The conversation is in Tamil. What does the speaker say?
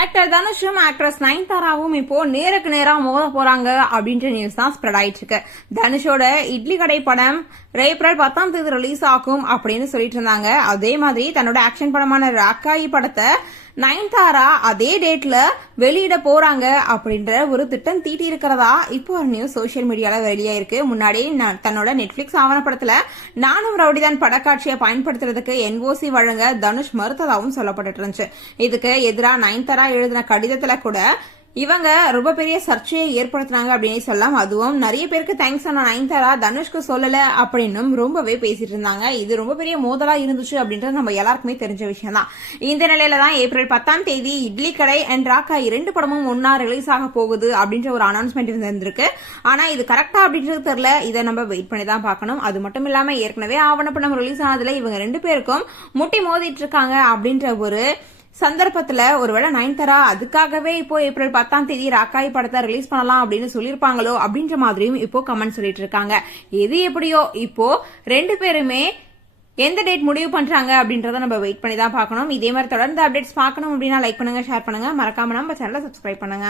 ஆக்டர் தனுஷும் ஆக்ட்ரஸ் நயன்தாராவும் இப்போ நேருக்கு நேரா மோத போறாங்க அப்படின்ற நியூஸ் தான் ஸ்ப்ரெட் ஆயிட்டு இருக்கு. தனுஷோட இட்லி கடை படம் ஏப்ரல் 10 ரிலீஸ் ஆகும் அப்படின்னு சொல்லிட்டு இருந்தாங்க. அதே மாதிரி தன்னோட ஆக்ஷன் படமான ராக்காயி படத்தை நயன்தாரா அதே டேட்ல வெளியிட போறாங்க அப்படின்ற ஒரு திட்டம் தீட்டி இருக்கிறதா இப்போ ஒரு நியூஸ் சோசியல் மீடியால வெளியாயிருக்கு. முன்னாடி தன்னோட நெட்ஃபிளிக்ஸ் ஆவணப்படத்துல நானும் ரவுடிதான் படக்காட்சியை பயன்படுத்துறதுக்கு NOC வழங்க தனுஷ் மறுத்ததாகவும் சொல்லப்பட்டு இருந்துச்சு. இதுக்கு எதிராக நயன்தாரா எழுதின கடிதத்துல கூட இவங்க ரொம்ப பெரிய சர்ச்சையை ஏற்படுத்தினாங்க அப்படின்னு சொல்லலாம். அதுவும் நிறைய பேருக்கு தேங்க்ஸ் ஆன நயன்தாரா தனுஷ்க்கு சொல்லல அப்படின்னு ரொம்பவே பேசிட்டு இருந்தாங்க. இது ரொம்ப பெரிய மோதலா இருந்துச்சு அப்படின்றது நம்ம எல்லாருக்குமே தெரிஞ்ச விஷயம் தான். இந்த நிலையில தான் ஏப்ரல் 10 இட்லி கடை அண்ட் ராக்காய் 2 படமும் ஒன்னா ரிலீஸ் ஆக போகுது அப்படின்ற ஒரு அனௌன்ஸ்மெண்ட் இருந்திருக்கு. ஆனா இது கரெக்டா அப்படின்றது தெரியல. இதை நம்ம வெயிட் பண்ணி தான் பார்க்கணும். அது மட்டும் இல்லாம ஏற்கனவே ஆவணப்படம் ரிலீஸ் ஆனதுல இவங்க 2 பேருக்கும் முட்டி மோதிட்டு இருக்காங்க அப்படின்ற ஒரு சந்தர்ப்பத்துல ஒருவேளை நயன்தாரா அதுக்காகவே இப்போ ஏப்ரல் 10 ராக்காய் படத்தை ரிலீஸ் பண்ணலாம் அப்படின்னு சொல்லியிருப்பாங்களோ அப்படின்ற மாதிரியும் இப்போ கமெண்ட் சொல்லிட்டு இருக்காங்க. எது எப்படியோ இப்போ 2 பேருமே எந்த டேட் முடிவு பண்றாங்க அப்படின்றத நம்ம வெயிட் பண்ணி தான் பார்க்கணும். இதே மாதிரி தொடர்ந்து அப்டேட்ஸ் பார்க்கணும் அப்படின்னா லைக் பண்ணுங்க, ஷேர் பண்ணுங்க, மறக்காம நம்ம சேனலை சப்ஸ்கிரைப் பண்ணுங்க.